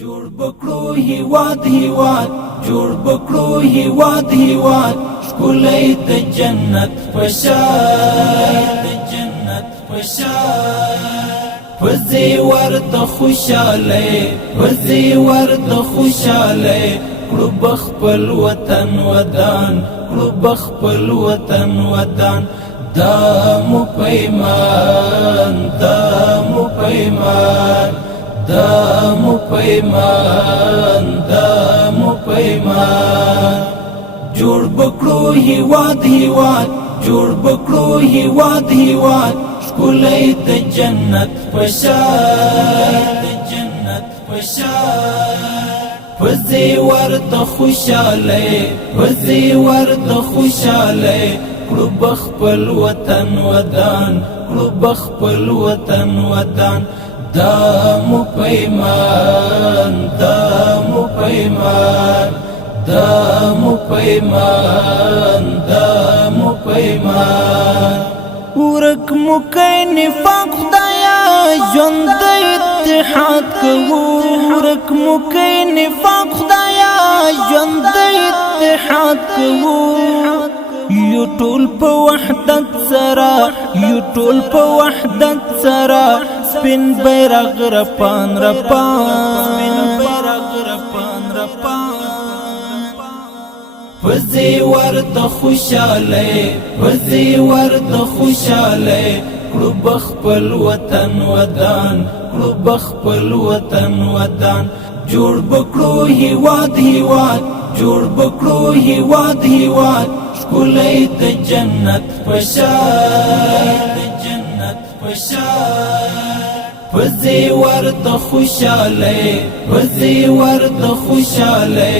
جوړ بکړو هیواد هیواد جوړ بکړو هیواد هیواد ښکلی د جنت پشان پزی ورد خوشاله پزی ورد خوشاله کړو بخپل وطن ودان کړو بخپل وطن ودان دا مو پیمان دا مو پیمان دا مو پیمان دا مو پیمان جوړ بکړو هیواد هیواد جوړ بکړو هیواد هیواد ښکلی د جنت پشان پزی ورد خوشاله پزی ورد خوشاله کړو بخپل وطن ودان کړو بخپل وطن ودان دا مو پیمان دا مو پیمان دا مو پیمان دا مو پیمان ورک مو کای نفاق خدایا ژوند اتحاد کوو ورک مو کای نفاق خدایا ژوند اتحاد کوو یو ټول په وحدت سره یو ټول په وحدت سره سپین بیرغ رپان پزی ورد خوشاله پزی ورد خوشاله کړو بخپل وطن ودان کړو بخپل وطن ودان جوړ بکړو هیواد هیواد جوړ بکړو هیواد هیواد ښکلی د جنت پشان پزی ورد خوشاله پزی ورد خوشاله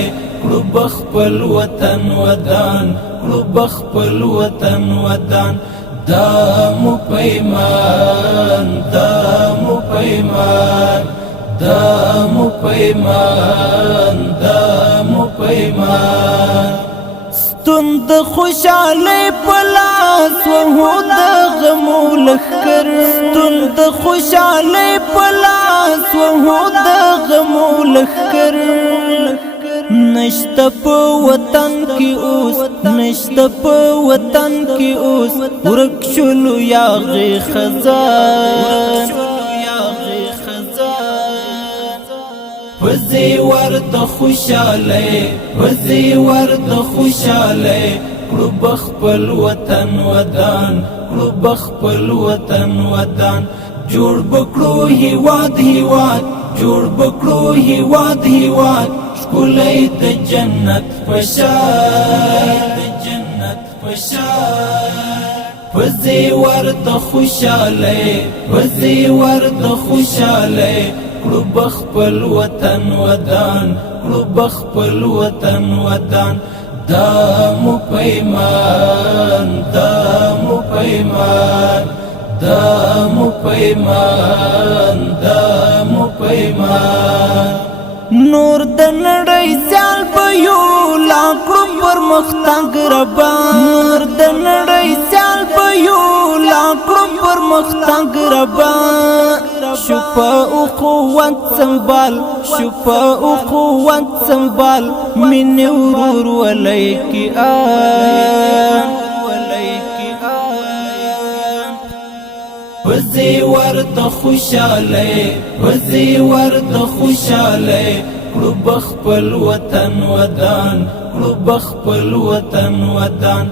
کړو بخپل وطن ودان کړو بخپل وطن ودان دا مو پیمان دا مو پیمان دا مو پیمان دا مو پیمان ستوند خوشاله پلاس وهو د غمو لخر ستوند خوشاله پلاس وهو د غمو لخر نشته په وطن کې اوس نشته په وطن کې اوس ورک شلو یاغي خزان پزی ورد خوشاله پزی ورد خوشاله کړو بخپل وطن ودان کړو بخپل وطن ودان جوړ بکړو هیواد هیواد جوړ بکړو هیواد هیواد ښکلی د جنت پشان پزی ورد خوشاله پزی ورد خوشاله کړو بخپل وطن ودان کړو بخپل وطن ودان دا مو پیمان دا مو پیمان دا مو پیمان دا مو پیمان نور د نړۍ سیال په یو لا کړو پرمختګ ربا نور د نړۍ سیال په یو لا کړو پرمختګ ربا شپه او قوت سنبال شپه او قوت سنبال من ورور ولیکی پزی ورد خوشاله پزی ورد خوشاله کړو بخپل وطن ودان کړو بخپل وطن ودان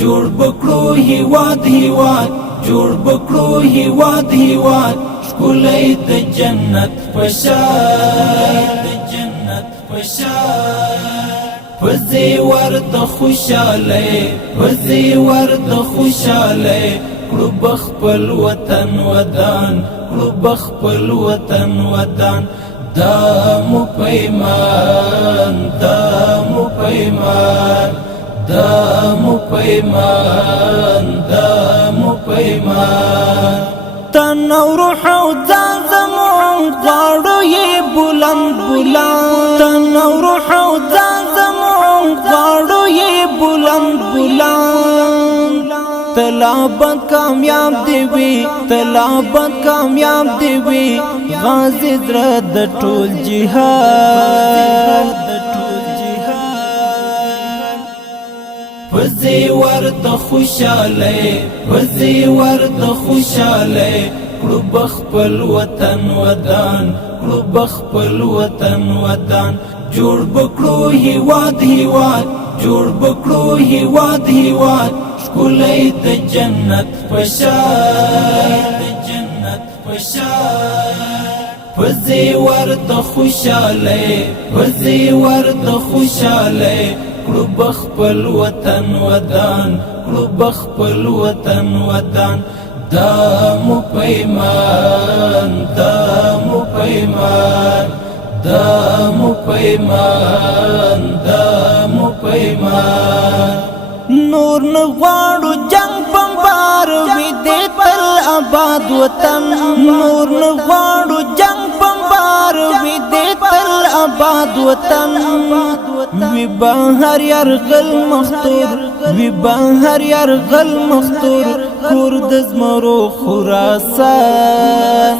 جوړ بکړو هیواد هیواد جوړ بکړو هیواد هیواد ښکلی د جنت پشان پزی ورد خوشاله پزی ورد خوشاله کړو بخپل وطن ودان کړو بخپل وطن ودان دا مو پیمان دا مو پیمان دا مو پیمان دا مو پیمان تن او روح او ځان زمون غواړو یې بلند بلند تن او روح او ځان زمون غواړو یې بلند بلند تلابت کامیاب دیوی تلابت کامیاب دیوی غازی درد ټول جهاد وزی ورد خوشاله وزی ورد خوشاله کړو بخپل وطن ودان کړو بخپل وطن ودان جوړ بکړو هیواد هیواد جوړ بکړو هیواد هیواد ښکلی د جنت پشان د جنت پشان وزی ورد خوشاله وزی ورد خوشاله کړو بخپل وطن ودان کړو بخپل وطن ودان دا مو پیمان دا مو پیمان دا مو پیمان دا مو پیمان نور نغواړو جنگ بمبار وی دې تل آباد وطن نور نغواړو جنگ بمبار وی دې تل آباد وطن وی بهر يرغل مختور وی بهر يرغل مختور کور د زمرو خراسان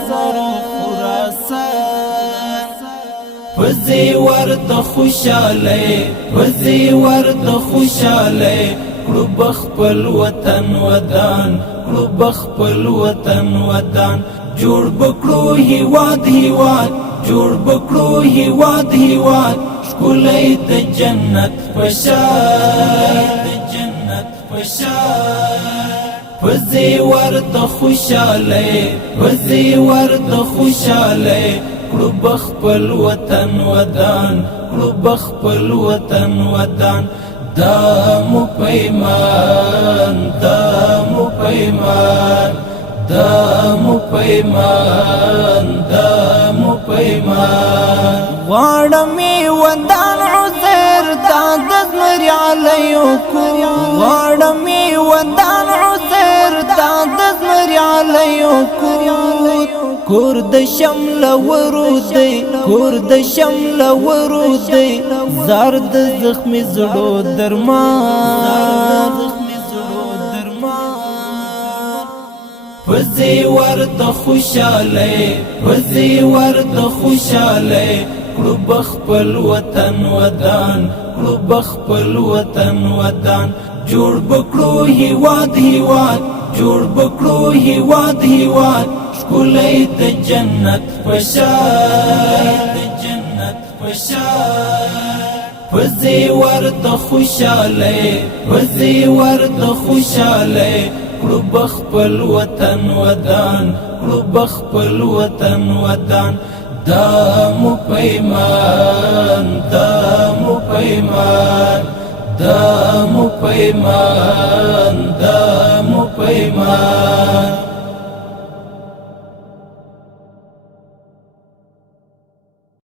وزی ورد خوشاله وزی ورد خوشاله کړو بخپل وطن ودان کړو بخپل وطن ودان جوړ بکړو هیواد هیواد جوړ بکړو هیواد هیواد ښکلی د جنت پشان د جنت پشان وزی ورد خوشاله وزی ورد خوشاله کړو بخپل وطن ودان کړو بخپل وطن ودان دا مو پیمان دا مو پیمان دا مو پیمان دا مو پیمان غواړمې ودان عزیر دا د زمري علیو کو غواړمې ودان عزیر دا د زمري علیو کو کور د شمل ورودی کور د شمل ورودی زار د زخمی زړو درمان وزی ورد خوشاله وزی ورد خوشاله کړو بخپل وطن ودان کړو بخپل وطن ودان جوړ بکړو هیواد هیواد جوړ بکړو هیواد هیواد ښکلی د جنت پشان د جنت پشان وزی ورد خوشاله وزی ورد خوشاله کړو بخپل وطن ودان کړو بخپل وطن ودان دا مو پیمان دا مو پیمان دا مو پیمان